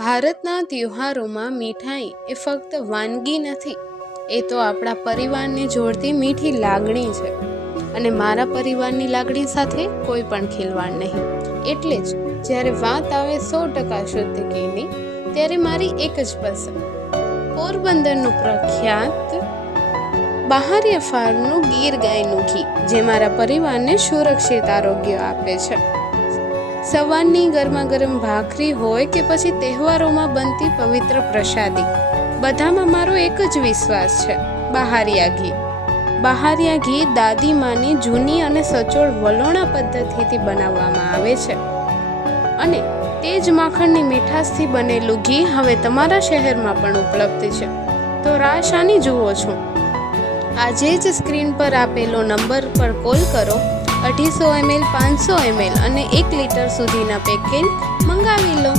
ભારતના તહેવારોમાં મીઠાઈ એ ફક્ત વાનગી નથી, એ તો આપણા પરિવારને જોડતી મીઠી લાગણી છે. અને મારા પરિવારની લાગણી સાથે કોઈ પણ ખિલવાડ નહીં. એટલે જ જ્યારે વાત આવે 100% શુદ્ધ ઘીની, ત્યારે મારી એક જ પસંદ પોરબંદરનું પ્રખ્યાત બહારિયા ફાર્મનું ગીર ગાયનું ઘી, જે મારા પરિવારને સુરક્ષિત આરોગ્ય આપે છે. સવારની ગરમા ગરમ ભાખરી હોય કે પછી તહેવારોમાં બનતી પવિત્ર પ્રસાદી, બધામાં મારો એક જ વિશ્વાસ છે: બહારિયા ઘી. બહારિયા ઘી દાદીમાની જૂની અને સચોટ વલોણા પદ્ધતિથી બનાવવામાં આવે છે, અને તે જ માખણની મીઠાશથી બનેલું ઘી હવે તમારા શહેરમાં પણ ઉપલબ્ધ છે. તો રાહ શાની જુઓ છો? આજે જ સ્ક્રીન પર આપેલો નંબર પર કોલ કરો. 250 ml, 500 ml અને 1 લિટર સુધીના પેકેટ મંગાવી લો.